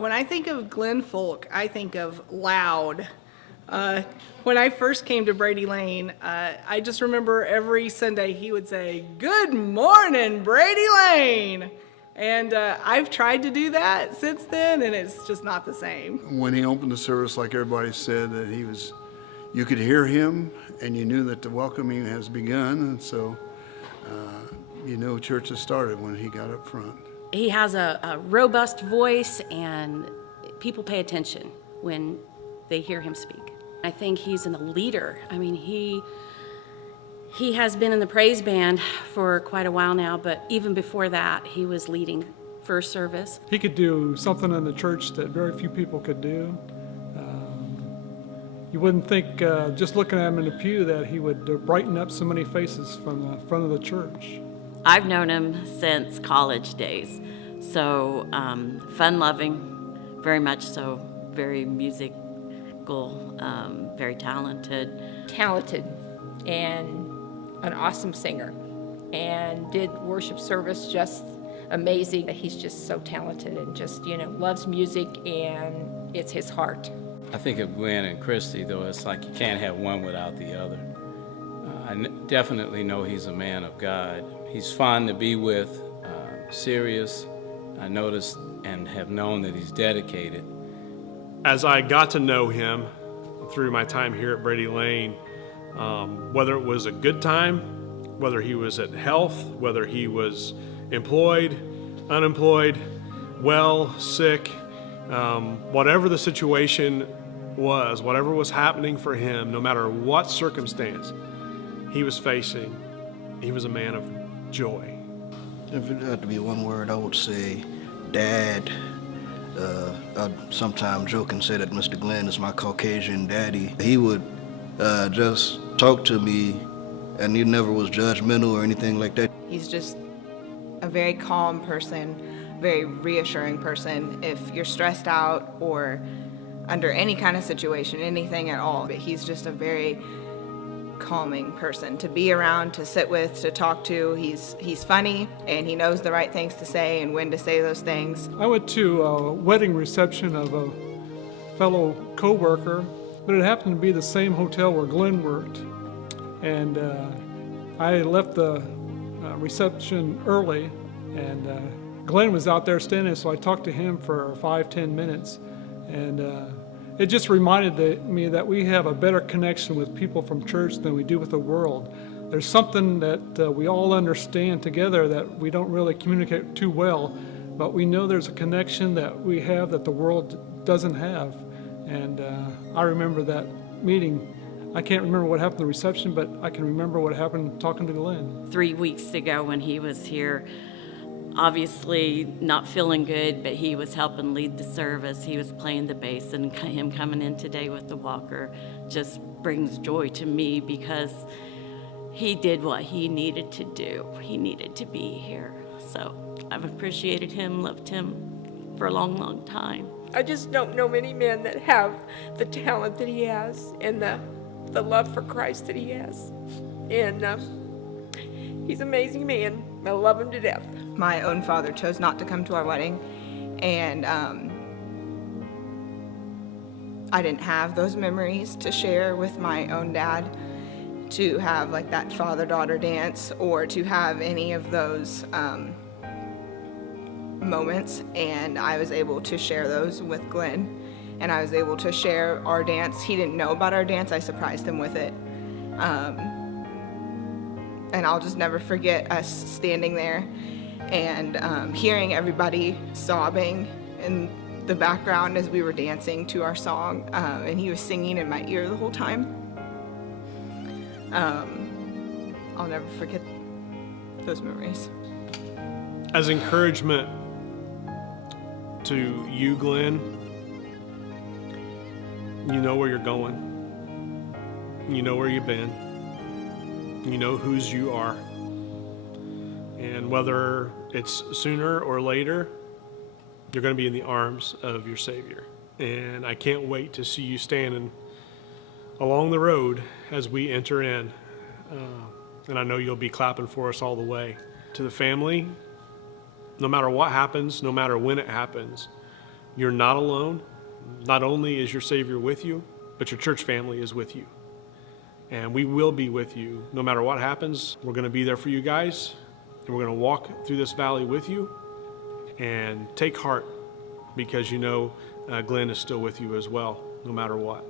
When I think of Glenn Folk, I think of loud. When I first came to Brady Lane, I just remember every Sunday he would say, "Good morning, Brady Lane." And I've tried to do that since then, and it's just not the same. When he opened the service, like everybody said, that you could hear him, and you knew that the welcoming has begun, and so you know church has started when he got up front. He has a robust voice, and people pay attention when they hear him speak. I think he's a leader. I mean, he has been in the praise band for quite a while now, but even before that, he was leading first service. He could do something in the church that very few people could do. You wouldn't think, just looking at him in the pew, that he would brighten up so many faces from the front of the church. I've known him since college days, so fun-loving, very much so, very musical, very talented. Talented and an awesome singer, and did worship service just amazing. He's just so talented and just, loves music, and it's his heart. I think of Glenn and Christy, though, it's like you can't have one without the other. I definitely know he's a man of God. He's fun to be with, serious. I noticed and have known that he's dedicated. As I got to know him through my time here at Brady Lane, whether it was a good time, whether he was at health, whether he was employed, unemployed, well, sick, whatever the situation was, whatever was happening for him, no matter what circumstance he was facing, he was a man of joy. If it had to be one word, I would say dad. I sometimes joke and say that Mr. Glenn is my Caucasian daddy. He would just talk to me, and he never was judgmental or anything like that. He's just a very calm person, very reassuring person. If you're stressed out or under any kind of situation, anything at all, but he's just a very calming person to be around, to sit with, to talk to. He's funny, and he knows the right things to say and when to say those things. I went to a wedding reception of a fellow co-worker, but it happened to be the same hotel where Glenn worked. And I left the reception early, and Glenn was out there standing, so I talked to him for 5-10 minutes. And it just reminded me that we have a better connection with people from church than we do with the world. There's something that we all understand together that we don't really communicate too well, but we know there's a connection that we have that the world doesn't have. And I remember that meeting. I can't remember what happened at the reception, but I can remember what happened talking to Glenn. 3 weeks ago when he was here, obviously not feeling good, but he was helping lead the service. He was playing the bass, and him coming in today with the walker just brings joy to me because he did what he needed to do. He needed to be here. So I've appreciated him, loved him for a long, long time. I just don't know many men that have the talent that he has and the love for Christ that he has. And he's an amazing man. I love him to death. My own father chose not to come to our wedding, and I didn't have those memories to share with my own dad, to have like that father-daughter dance or to have any of those moments, and I was able to share those with Glenn, and I was able to share our dance. He didn't know about our dance. I surprised him with it. And I'll just never forget us standing there and hearing everybody sobbing in the background as we were dancing to our song, and he was singing in my ear the whole time. I'll never forget those memories. As encouragement to you, Glenn, you know where you're going. You know where you've been. You know whose you are. And whether it's sooner or later, you're going to be in the arms of your Savior. And I can't wait to see you standing along the road as we enter in. And I know you'll be clapping for us all the way. To the family, no matter what happens, no matter when it happens, you're not alone. Not only is your Savior with you, but your church family is with you. And we will be with you no matter what happens. We're going to be there for you guys, and we're going to walk through this valley with you. And take heart, because you know Glenn is still with you as well, no matter what.